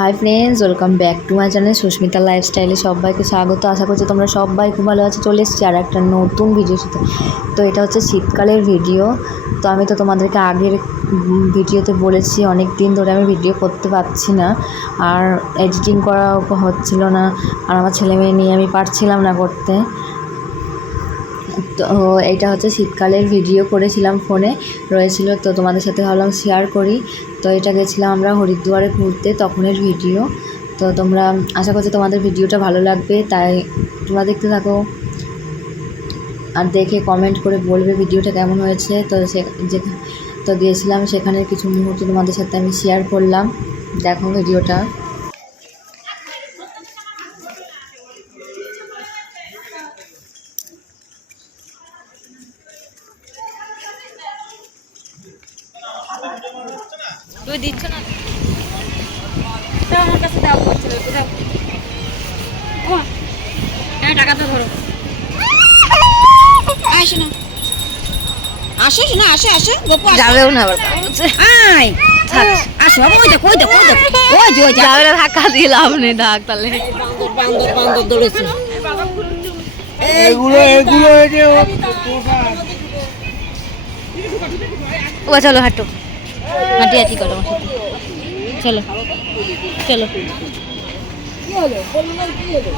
High friends, welcome back to my channel Sushmita লাইফস্টাইলে সবাইকে স্বাগত। আশা করছি তোমরা সবাই খুব ভালো আছো। চলে এসেছি আর একটা নতুন ভিডিওর সাথে। তো এটা হচ্ছে শীতকালের ভিডিও। তো আমি তো তোমাদেরকে আগের ভিডিওতে বলেছি অনেক দিন ধরে আমি ভিডিও করতে পারছি না, আর এডিটিং করা হচ্ছিল না, আর আমার ছেলে মেয়ে নিয়ে আমি পারছিলাম না করতে। তো এইটা হচ্ছে শীতকালের ভিডিও করেছিলাম, ফোনে রয়েছিল, তো তোমাদের সাথে ভাবলাম শেয়ার করি। তো এটা গেছিলাম আমরা হরিদ্বারে ঘুরতে, তখনের ভিডিও। তো তোমরা, আশা করছি তোমাদের ভিডিওটা ভালো লাগবে, তাই তোমরা দেখতে থাকো আর দেখে কমেন্ট করে বলবে ভিডিওটা কেমন হয়েছে। তো গিয়েছিলাম সেখানের কিছু মুহূর্ত তোমাদের সাথে আমি শেয়ার করলাম। দেখো ভিডিওটা। তুই দিচ্ছ না, আমার কাছে দাও, করছে দাও। হ্যাঁ, টাকাটা ধরো। আসো না, আসো না, আসো আসো, গোপু যাবেও না আবার, আয় আসো। ওই দেখো, ওই দেখো, ওই দেখো, ওই যে ওই যাবে না, ধাক্কা দিয়ে লাভ নেই, ঢাক তাহলে বান্দর বান্দর দৌড়েছে। এগুলো ও চলো হাঁটো, হাঁটি হাঁটি করো, চলো চলো। কি হলো বলুন না, কি হলো?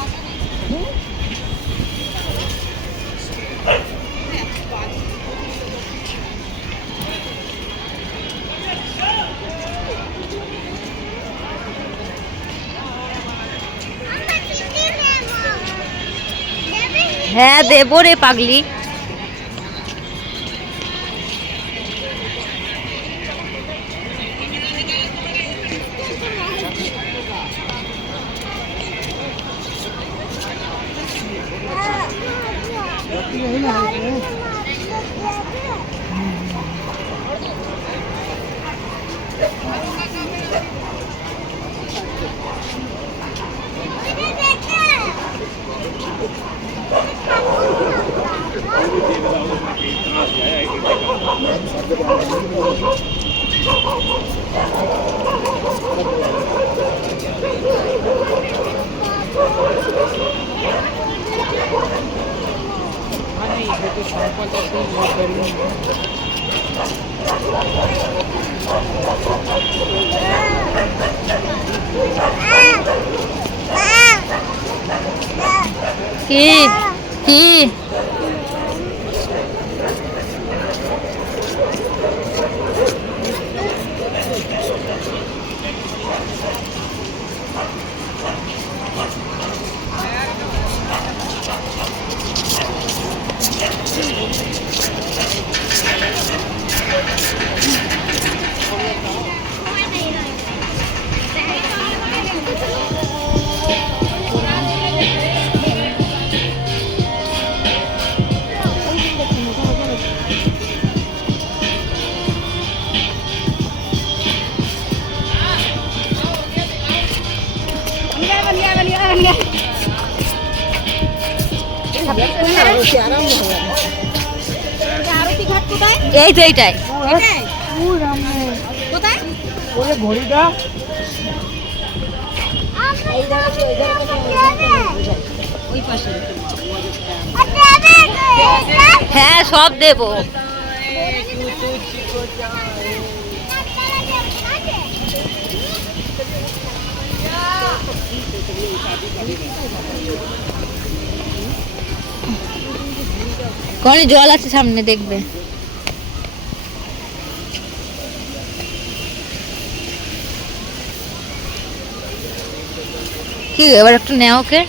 হ্যাঁ দেবো রে পাগলি। কি কি এই তো এইটাই। কোথায়? ঘড়িটা ওই পাশে। হ্যাঁ সব দেবো। কনে জল আছে সামনে, দেখবে। কি এবার একটু নেও, ওকে।